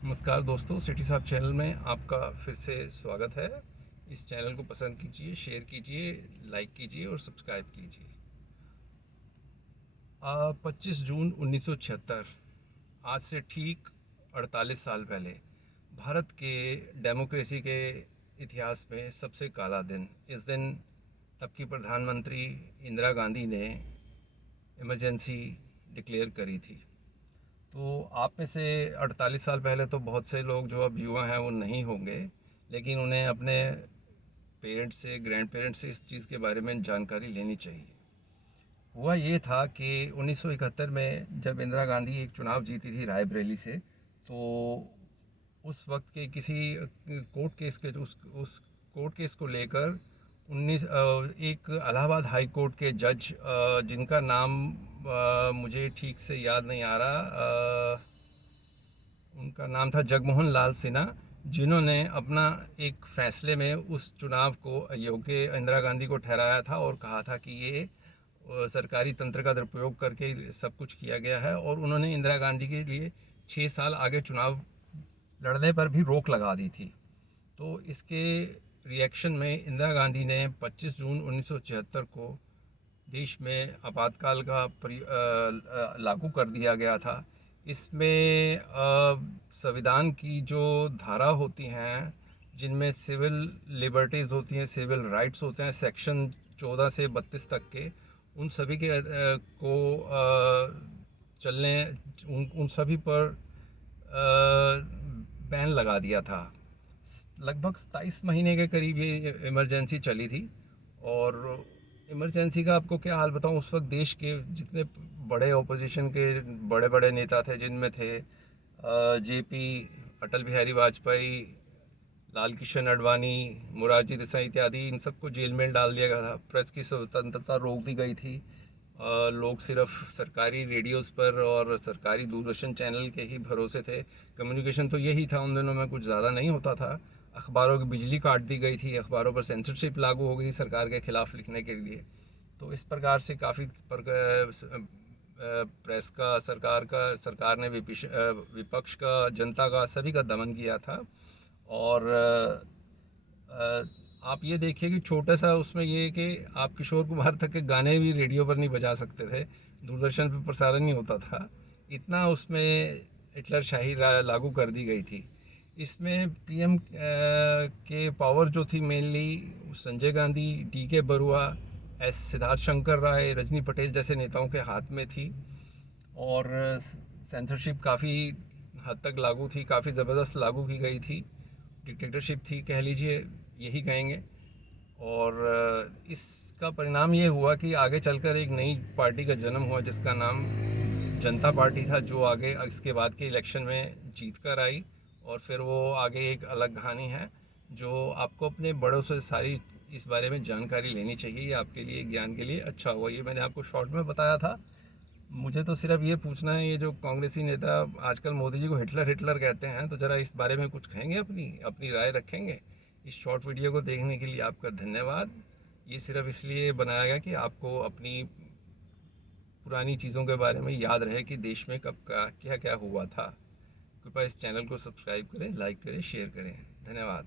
नमस्कार दोस्तों, सिटी साहब चैनल में आपका फिर से स्वागत है। इस चैनल को पसंद कीजिए, शेयर कीजिए, लाइक कीजिए और सब्सक्राइब कीजिए। 25 जून 1976, आज से ठीक 48 साल पहले, भारत के डेमोक्रेसी के इतिहास में सबसे काला दिन। इस दिन तब की प्रधानमंत्री इंदिरा गांधी ने इमरजेंसी डिक्लेयर करी थी। तो आप में से 48 साल पहले तो बहुत से लोग जो अब युवा हैं वो नहीं होंगे, लेकिन उन्हें अपने पेरेंट्स से, ग्रैंड पेरेंट्स से इस चीज़ के बारे में जानकारी लेनी चाहिए। हुआ ये था कि 1971 में जब इंदिरा गांधी एक चुनाव जीती थी रायबरेली से, तो उस वक्त के किसी कोर्ट केस के उस कोर्ट केस को लेकर एक इलाहाबाद हाई कोर्ट के जज, जिनका नाम मुझे ठीक से याद नहीं आ रहा, उनका नाम था जगमोहन लाल सिन्हा, जिन्होंने अपना एक फैसले में उस चुनाव को अयोग्य इंदिरा गांधी को ठहराया था और कहा था कि ये सरकारी तंत्र का दुरुपयोग करके सब कुछ किया गया है, और उन्होंने इंदिरा गांधी के लिए 6 साल आगे चुनाव लड़ने पर भी रोक लगा दी थी। तो इसके रिएक्शन में इंदिरा गांधी ने 25 जून 1976 को देश में आपातकाल का लागू कर दिया गया था। इसमें संविधान की जो धारा होती हैं, जिनमें सिविल लिबर्टीज़ होती हैं, सिविल राइट्स होते हैं, सेक्शन 14 से 32 तक के, उन सभी के को चलने उन सभी पर बैन लगा दिया था। लगभग 27 महीने के करीब ये इमरजेंसी चली थी। और इमरजेंसी का आपको क्या हाल बताऊं, उस वक्त देश के जितने बड़े ओपोजिशन के बड़े बड़े नेता थे, जिनमें थे जेपी, अटल बिहारी वाजपेयी, लाल कृष्ण आडवाणी, मोरारजी देसाई इत्यादि, इन सबको जेल में डाल दिया गया था। प्रेस की स्वतंत्रता रोक दी गई थी। लोग सिर्फ सरकारी रेडियोज़ पर और सरकारी दूरदर्शन चैनल के ही भरोसे थे। कम्युनिकेशन तो यही था, उन दिनों में कुछ ज़्यादा नहीं होता था। अखबारों की बिजली काट दी गई थी, अखबारों पर सेंसरशिप लागू हो गई थी सरकार के ख़िलाफ़ लिखने के लिए। तो इस प्रकार से काफ़ी प्रेस का, सरकार ने विपक्ष का, जनता का, सभी का दमन किया था। और आप ये देखिए कि छोटा सा उसमें ये कि आप किशोर कुमार तक के गाने भी रेडियो पर नहीं बजा सकते थे, दूरदर्शन पर प्रसारण नहीं होता था। इतना उसमें हिटलर शाही लागू कर दी गई थी। इसमें पीएम के पावर जो थी मेनली संजय गांधी, डी.के. बरुआ, एस सिद्धार्थ शंकर राय, रजनी पटेल जैसे नेताओं के हाथ में थी। और सेंसरशिप काफ़ी हद तक लागू थी, काफ़ी ज़बरदस्त लागू की गई थी। डिक्टेटरशिप थी, कह लीजिए, यही कहेंगे। और इसका परिणाम ये हुआ कि आगे चलकर एक नई पार्टी का जन्म हुआ, जिसका नाम जनता पार्टी था, जो आगे इसके बाद के इलेक्शन में जीत कर आई। और फिर वो आगे एक अलग कहानी है, जो आपको अपने बड़ों से सारी इस बारे में जानकारी लेनी चाहिए। ये आपके लिए, ज्ञान के लिए अच्छा हुआ। ये मैंने आपको शॉर्ट में बताया था। मुझे तो सिर्फ ये पूछना है, ये जो कांग्रेसी नेता आजकल मोदी जी को हिटलर हिटलर कहते हैं, तो ज़रा इस बारे में कुछ कहेंगे, अपनी अपनी राय रखेंगे? इस शॉर्ट वीडियो को देखने के लिए आपका धन्यवाद। ये सिर्फ इसलिए बनाया गया कि आपको अपनी पुरानी चीज़ों के बारे में याद रहे कि देश में कब क्या क्या हुआ था। कृपया इस चैनल को सब्सक्राइब करें, लाइक करें, शेयर करें। धन्यवाद।